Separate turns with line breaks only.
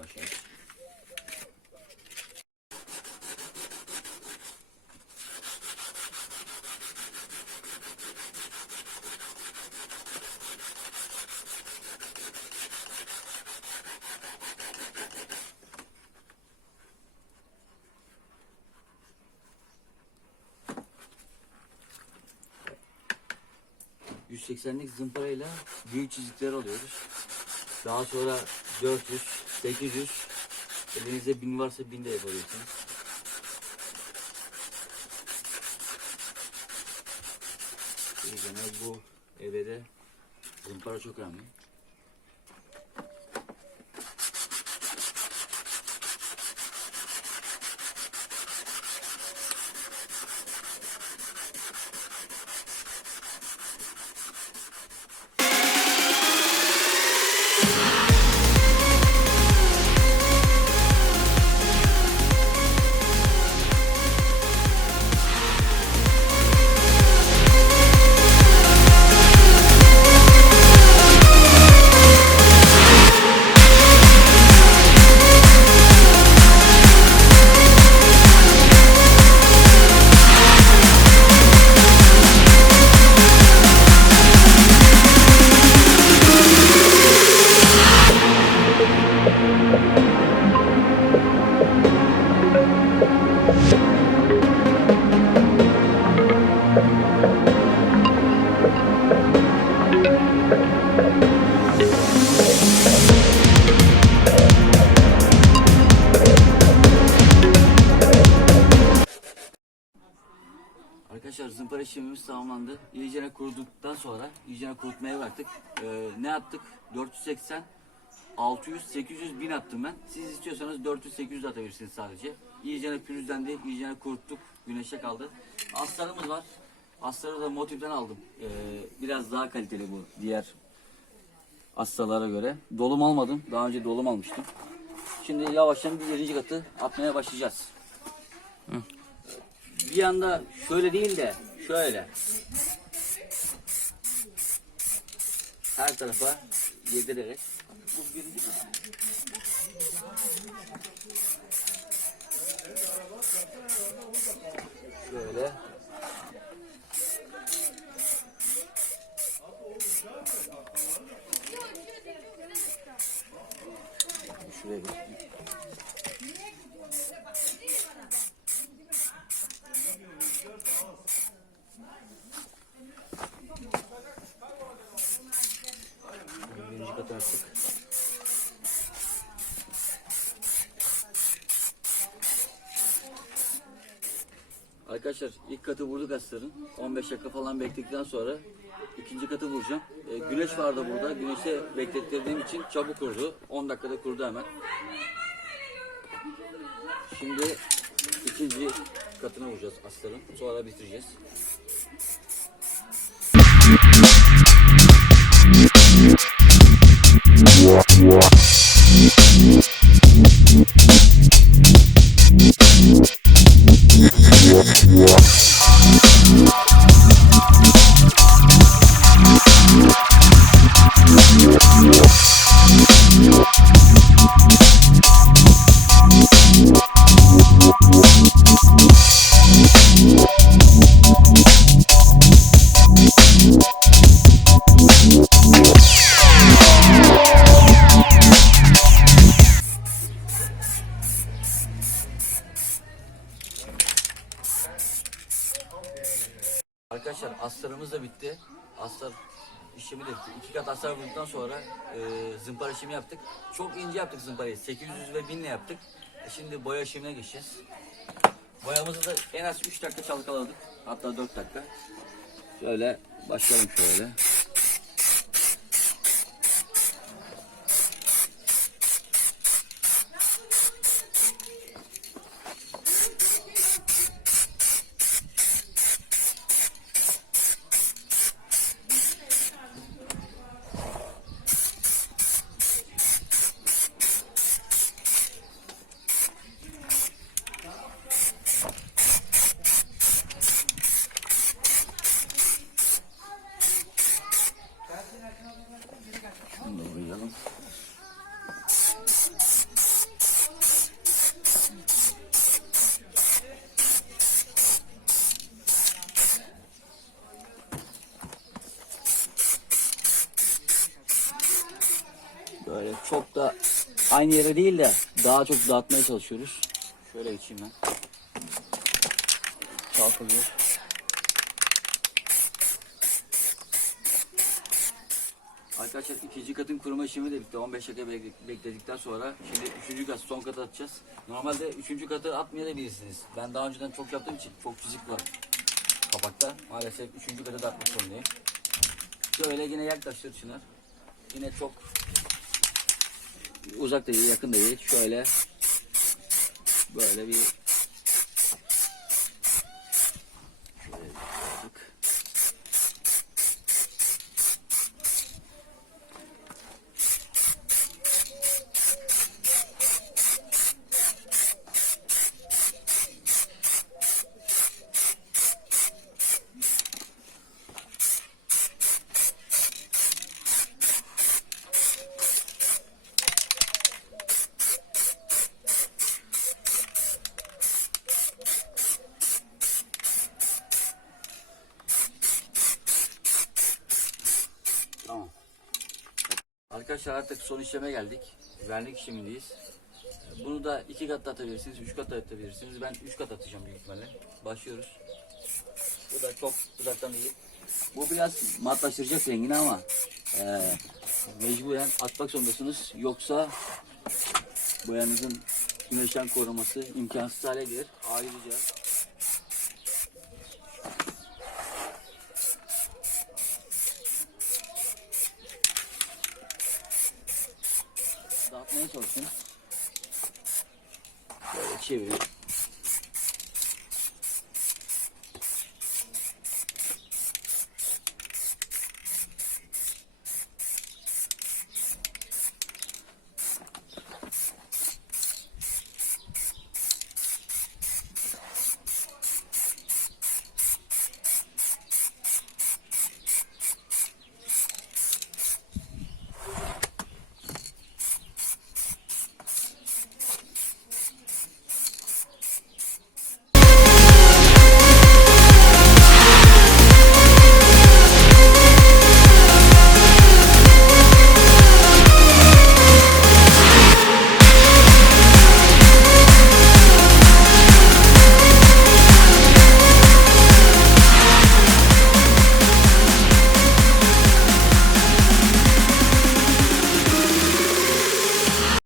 Yavaş. ...180'lik zımparayla büyük çizikler alıyoruz. Daha sonra 400, 800, elinizde 1000 varsa 1000 de yapabilirsiniz. İyice bu evrede zımpara çok önemli. Arkadaşlar zımpara işlemimiz tamamlandı. İyicene kuruduktan sonra iyicene kurutmaya bıraktık. Ee, ne yaptık? 480, 600, 800, 1000 attım ben. Siz istiyorsanız 400, 800 atabilirsiniz sadece. İyicene pürüzlendi, iyicene kuruttuk. Güneşe kaldı. Astarımız var. Astarı da motiften aldım. Ee, biraz daha kaliteli bu diğer astalara göre. Dolum almadım. Daha önce dolum almıştım. Şimdi yavaştan birinci katı atmaya başlayacağız. Bir anda şöyle değil de şöyle. Her tarafa yedirerek. Bu birinci. Şöyle. Şuraya bir Birinci katı attık. Arkadaşlar ilk katı vurduk astarın. 15 dakika falan bekledikten sonra ikinci katı vuracağım. Ee, güneş vardı burada. Güneşe beklettirdiğim için çabuk kurdu. 10 dakikada kurdu hemen. Şimdi ikinci katına vuracağız astarın. Sonra bitireceğiz. What? What? Arkadaşlar astarımız da bitti. Astar işimi de. İki kat astar vurduktan sonra e, zımpara işimi yaptık. Çok ince yaptık zımparayı. 800 ve 1000 ile yaptık. E, şimdi boya işlemine geçeceğiz. Boyamızı da en az 3 dakika çalkaladık. Hatta 4 dakika. Şöyle başlayalım şöyle. Böyle çok da aynı yere değil de daha çok dağıtmaya çalışıyoruz. Şöyle geçeyim ben. Çalkalıyor. Arkadaşlar ikinci katın kuruma işlemi de bitti. 15 dakika bek- bekledikten sonra şimdi üçüncü kat son kata atacağız. Normalde üçüncü katı atmayabilirsiniz. Ben daha önceden çok yaptığım için çok çizik var kapakta. Maalesef üçüncü katı da atmak zorundayım. Şöyle yine yaklaştır Çınar. Yine çok uzak değil, yakın değil. Şöyle böyle bir Arkadaşlar artık son işleme geldik. Vernik işlemindeyiz. Bunu da iki kat atabilirsiniz, üç kat atabilirsiniz. Ben üç kat atacağım büyük ihtimalle. Başlıyoruz. Bu da çok uzaktan değil. Bu biraz matlaştıracak rengini ama eee mecburen atmak zorundasınız. Yoksa boyanızın güneşten koruması imkansız hale gelir. Ayrıca çalışın. Böyle çevirip